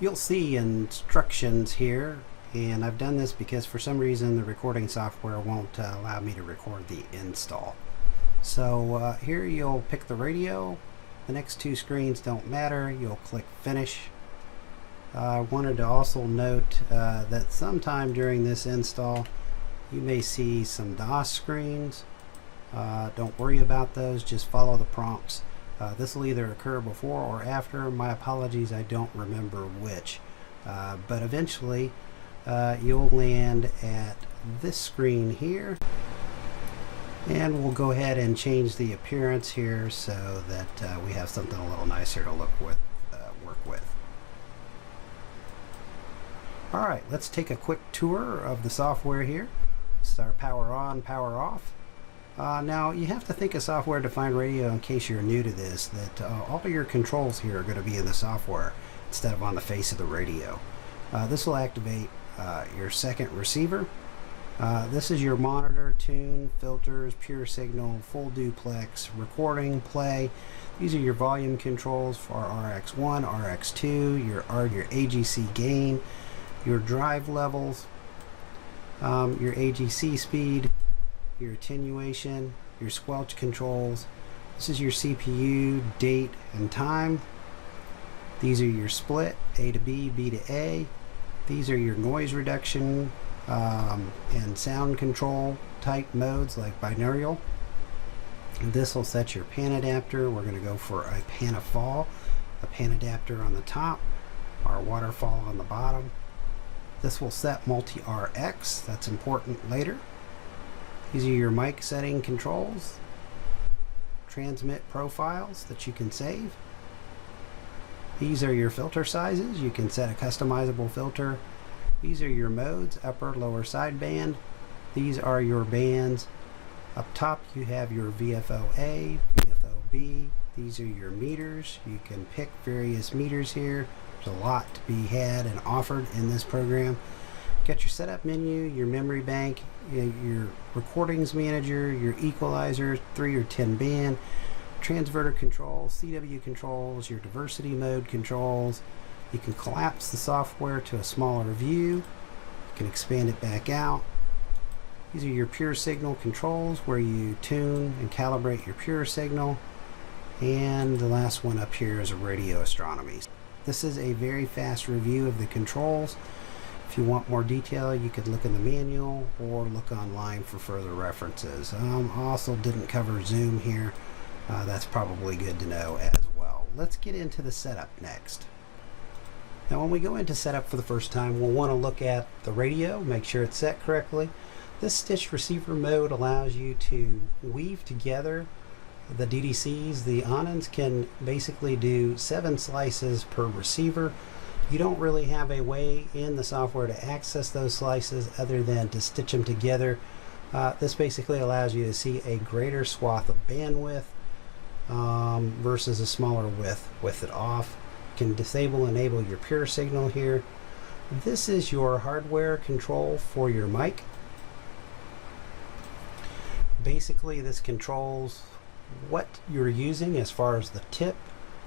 You'll see instructions here, and I've done this because for some reason the recording software won't allow me to record the install. So here you'll pick the radio. The next two screens don't matter. You'll click finish. I wanted to also note that sometime during this install you may see some DOS screens. Don't worry about those, just follow the prompts. This will either occur before or after. My apologies, I don't remember which. But eventually you'll land at this screen here. And we'll go ahead and change the appearance here so that we have something a little nicer to work with. Alright, let's take a quick tour of the software here. Start power on, power off. Now you have to think of software-defined radio in case you're new to this, that all of your controls here are going to be in the software instead of on the face of the radio. This will activate your second receiver. This is your monitor, tune, filters, pure signal, full duplex, recording, play. These are your volume controls for RX1, RX2, your AGC gain, your drive levels, your AGC speed, your attenuation, your squelch controls. This is your CPU, date, and time. These are your split, A to B, B to A. These are your noise reduction and sound control type modes like binaural. And this will set your pan adapter. We're going to go for a pan of fall, a pan adapter on the top, our waterfall on the bottom. This will set multi-RX, that's important later. These are your mic setting controls, transmit profiles that you can save. These are your filter sizes. You can set a customizable filter. These are your modes, upper, lower sideband. These are your bands. Up top you have your VFO-A, VFO-B. These are your meters. You can pick various meters here. There's a lot to be had and offered in this program. Got your setup menu, your memory bank, your recordings manager, your equalizer, 3 or 10 band, transverter controls, CW controls, your diversity mode controls. You can collapse the software to a smaller view. You can expand it back out. These are your pure signal controls where you tune and calibrate your pure signal. And the last one up here is a radio astronomy. This is a very fast review of the controls. If you want more detail, you could look in the manual or look online for further references. Also didn't cover Zoom here. That's probably good to know as well. Let's get into the setup next. Now when we go into setup for the first time, we'll want to look at the radio, make sure it's set correctly. This stitched receiver mode allows you to weave together the DDCs. The Anans can basically do 7 slices per receiver. You don't really have a way in the software to access those slices other than to stitch them together. This basically allows you to see a greater swath of bandwidth versus a smaller width with it off. You can disable and enable your pure signal here. This is your hardware control for your mic. Basically this controls what you're using as far as the tip,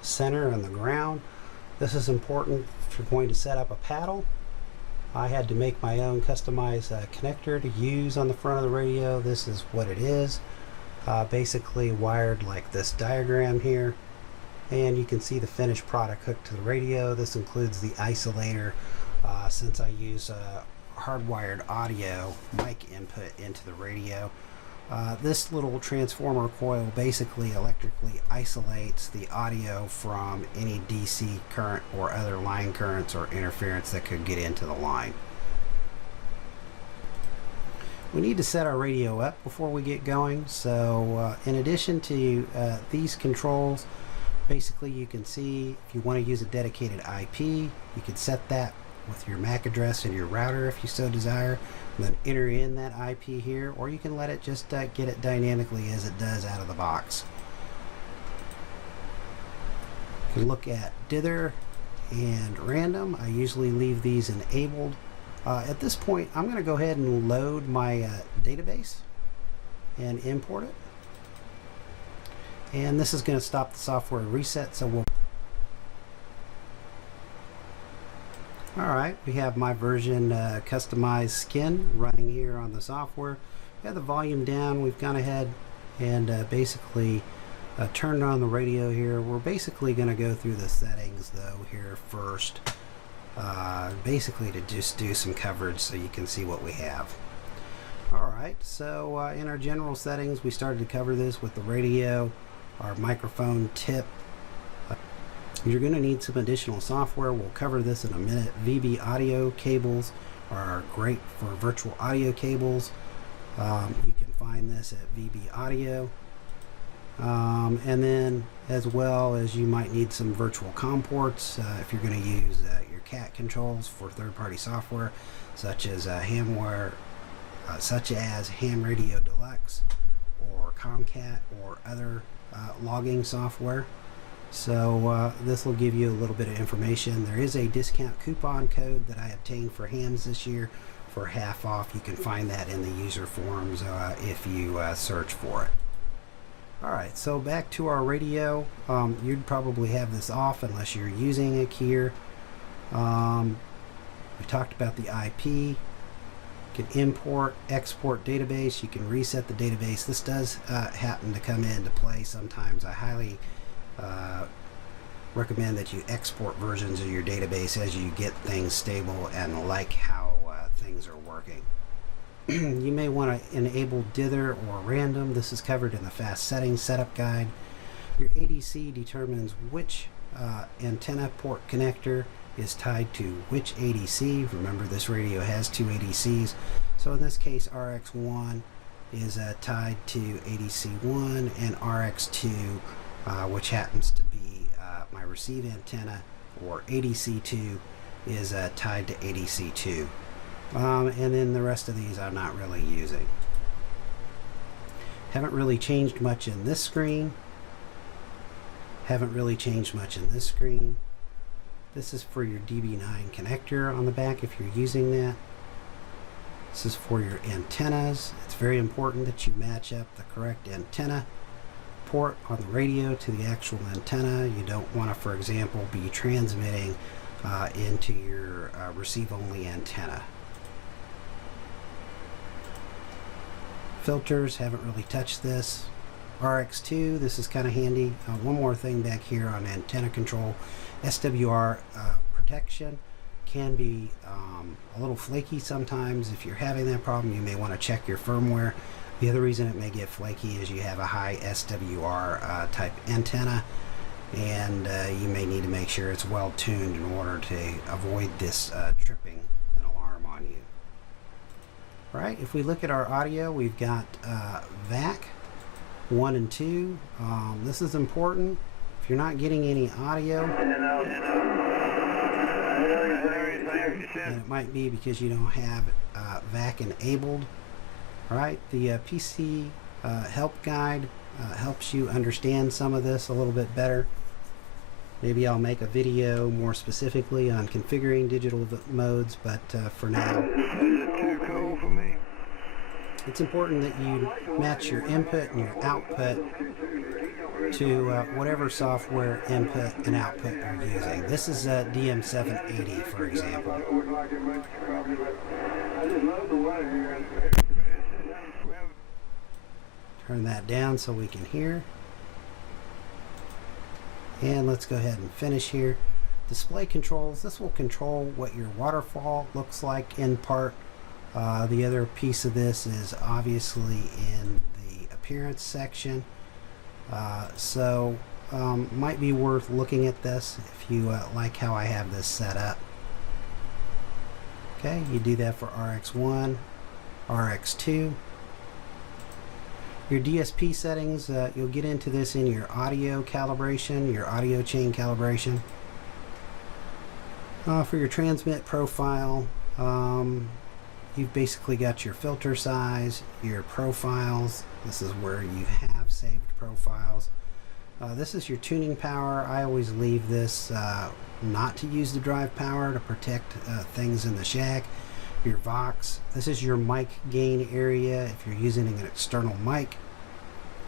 center, and the ground. This is important if you're going to set up a paddle. I had to make my own customized connector to use on the front of the radio. This is what it is. Basically wired like this diagram here. And you can see the finished product hooked to the radio. This includes the isolator since I use hardwired audio mic input into the radio. This little transformer coil basically electrically isolates the audio from any DC current or other line currents or interference that could get into the line. We need to set our radio up before we get going, so in addition to these controls, basically you can see if you want to use a dedicated IP, you can set that with your MAC address and your router if you so desire, and then enter in that IP here, or you can let it just get it dynamically as it does out of the box. You can look at dither and random. I usually leave these enabled. At this point I'm going to go ahead and load my database and import it, and this is going to stop the software reset, so we'll Alright, we have my version customized skin running here on the software. We have the volume down. We've gone ahead and basically turned on the radio here. We're basically going to go through the settings though here first, basically to just do some coverage so you can see what we have. Alright, so in our general settings we started to cover this with the radio, our microphone tip. You're going to need some additional software. We'll cover this in a minute. VB audio cables are great for virtual audio cables. You can find this at VB Audio. And then as well as you might need some virtual COM ports if you're going to use your CAT controls for third-party software such as Ham Radio Deluxe or Comcat or other logging software. So this will give you a little bit of information. There is a discount coupon code that I obtained for hams this year for half off. You can find that in the user forums if you search for it. Alright, so back to our radio. You'd probably have this off unless you're using it here. We talked about the IP. You can import, export database. You can reset the database. This does happen to come into play sometimes. I highly recommend that you export versions of your database as you get things stable and like how things are working. You may want to enable dither or random. This is covered in the fast settings setup guide. Your ADC determines which antenna port connector is tied to which ADC. Remember, this radio has two ADCs, so in this case RX1 is tied to ADC1, and RX2 which happens to be my receive antenna, or ADC2, is tied to ADC2. And then the rest of these I'm not really using. Haven't really changed much in this screen. Haven't really changed much in this screen. This is for your DB9 connector on the back if you're using that. This is for your antennas. It's very important that you match up the correct antenna port on the radio to the actual antenna. You don't want to, for example, be transmitting into your receive-only antenna. Filters, haven't really touched this. RX2, this is kind of handy. One more thing back here on antenna control. SWR protection can be a little flaky sometimes. If you're having that problem, you may want to check your firmware. The other reason it may get flaky is you have a high SWR type antenna, and you may need to make sure it's well tuned in order to avoid this tripping an alarm on you. All right, if we look at our audio, we've got VAC 1 and 2. This is important. If you're not getting any audio, and it might be because you don't have VAC enabled. All right, the PC help guide helps you understand some of this a little bit better. Maybe I'll make a video more specifically on configuring digital modes, but for now, too cold for me. It's important that you match your input and your output to whatever software input and output you're using. This is DM780, for example. Turn that down so we can hear. And let's go ahead and finish here. Display controls. This will control what your waterfall looks like in part. The other piece of this is obviously in the appearance section. Might be worth looking at this if you like how I have this set up. Okay, you do that for RX1, RX2. Your DSP settings, you'll get into this in your audio calibration, your audio chain calibration. For your transmit profile, you've basically got your filter size, your profiles. This is where you have saved profiles. This is your tuning power. I always leave this not to use the drive power to protect things in the shack. Your Vox. This is your mic gain area. If you're using an external mic,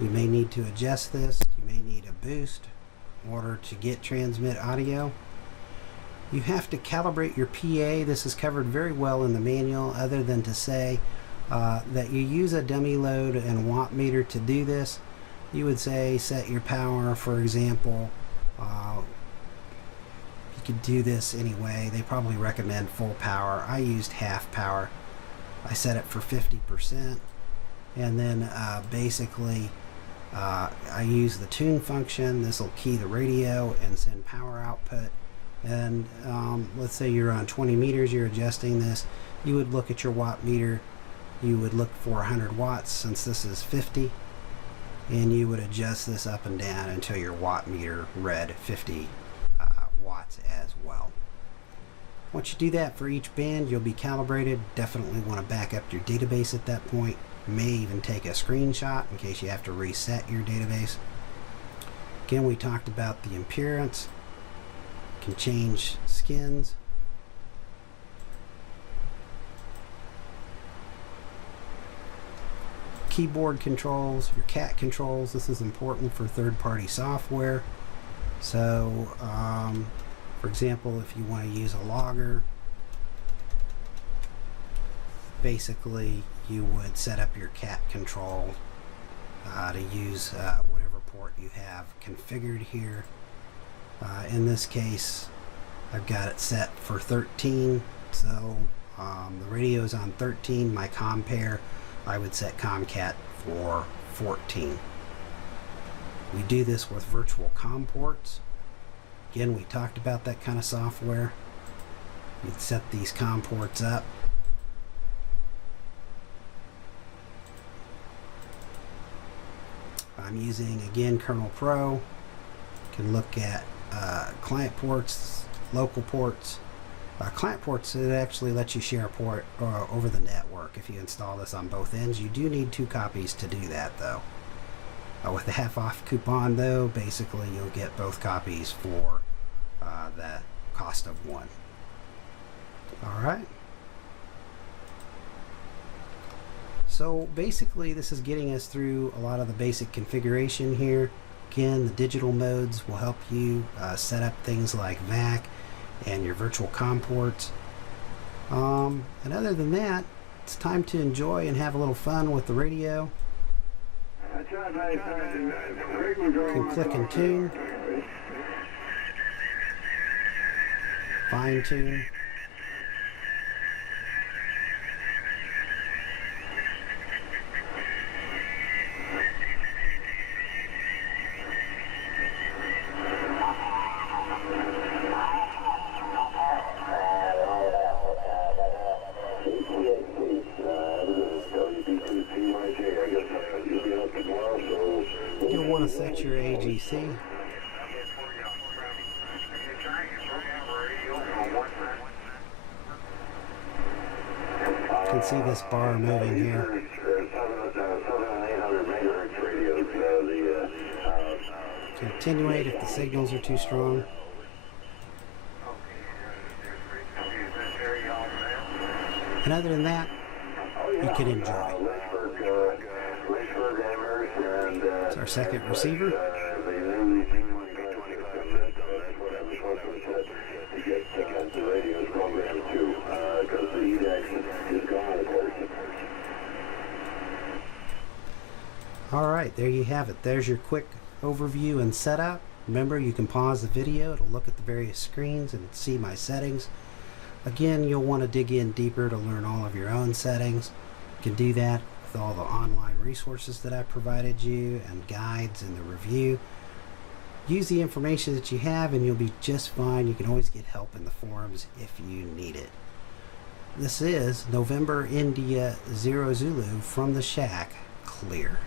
you may need to adjust this. You may need a boost in order to get transmit audio. You have to calibrate your PA. This is covered very well in the manual, other than to say that you use a dummy load and watt meter to do this. You would say set your power, for example. You could do this anyway. They probably recommend full power. I used half power. I set it for 50%, and then basically I use the tune function. This will key the radio and send power output. And let's say you're on 20 meters, you're adjusting this. You would look at your watt meter. You would look for 100 watts since this is 50, and you would adjust this up and down until your watt meter read 50 watts as well. Once you do that for each band, you'll be calibrated. Definitely want to back up your database at that point. You may even take a screenshot in case you have to reset your database. Again, we talked about the appearance. Can change skins. Keyboard controls, your cat controls. This is important for third-party software. So, for example, if you want to use a logger, basically you would set up your cat control to use whatever port you have configured here. In this case, I've got it set for 13, so the radio is on 13. My comm pair, I would set CommCat for 14. We do this with virtual comm ports. Again, we talked about that kind of software. You'd set these comm ports up. I'm using, again, Kernel Pro. You can look at client ports, local ports. Client ports, it actually lets you share a port over the network if you install this on both ends. You do need 2 copies to do that, though. With the half-off coupon, though, basically you'll get both copies for the cost of 1. All right. So basically, this is getting us through a lot of the basic configuration here. Again, the digital modes will help you set up things like VAC and your virtual comm ports. And other than that, it's time to enjoy and have a little fun with the radio. You can click and tune, fine tune. You'll want to set your AGC. You can see this bar moving here. Continuate if the signals are too strong. And other than that, you can enjoy. It's our second receiver. Alright, there you have it. There's your quick overview and setup. Remember, you can pause the video to look at the various screens and see my settings. Again, you'll want to dig in deeper to learn all of your own settings. You can do that with all the online resources that I provided you and guides and the review. Use the information that you have and you'll be just fine. You can always get help in the forums if you need it. This is November India 0 Zulu from the shack, clear.